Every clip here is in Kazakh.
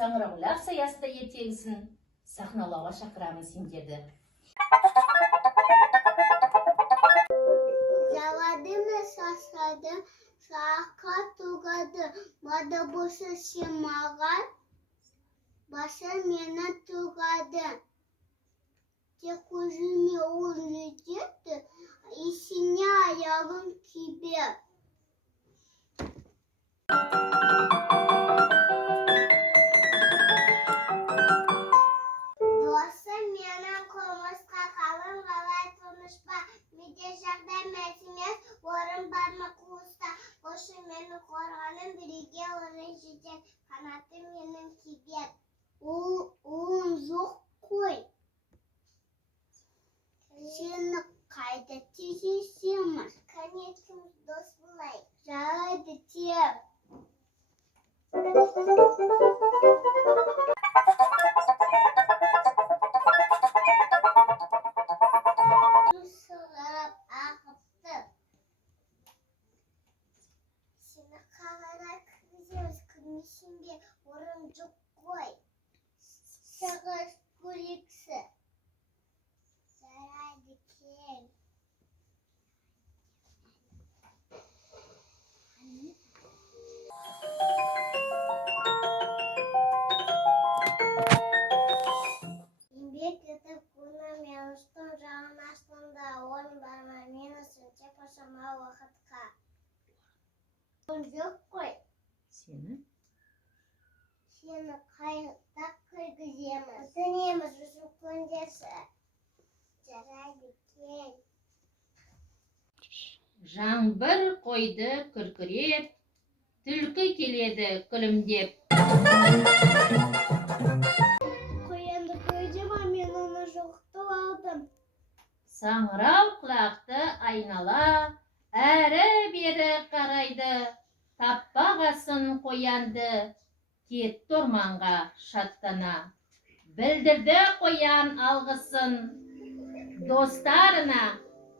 Саңырауқұлақ саясында ертегісін сахналауға шақырамын сендерді. Заводыны сасады, саққа туғады, бада босы симаған, басы мені туғады. Тек өзіме ол жетеді, есіне аяғын кебе. Досы менің қылмысқа қалың қалай тонышпа, менде жағдай мәсімес, орын бар ма қуыста. Қошы менің қорғаным бірге орын жетер, қанаты менің кебер. Олың жоқ қой. Сені қайда тезесеміз? Кәне екеуміз дос болайық. Жарайды тек. Сығырап ағыпты. Сені қалай кіргіземіз, кірмесін бе, орын жоқ қой. Сығыз көлексі. Жарайды кел. Еңбек етіп күні мен ұштың жағын астында, орын бар ма мен үшін тек осама уақытқа. Орын жоқ қой. Сені Қайда кіргіземіз? Өтінеміз жүзім көндесі. Жарайды кел. жаңбыр қойды күркіреп, түлкі келеді күлімдеп. Қоянды көрді ма, мен оны жоқты алдым. Саңырауқұлақты айнала, әрі-бері қарайды, таппағасын қоянды, кетті орманға шаттана. Білдірді қоян алғысын, достарына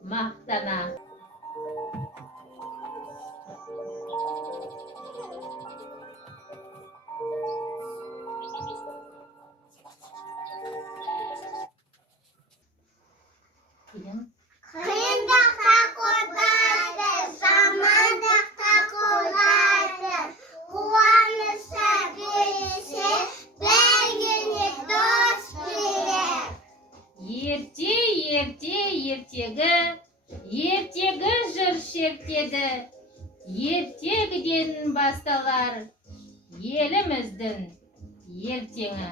мақтана. Қиындықта қолдайды, жамандықта қолдайды. Қуаныша бөлісе, біргіне дос керек. Ертегі жыр шертеді, ертегіден басталар еліміздің ертеңі.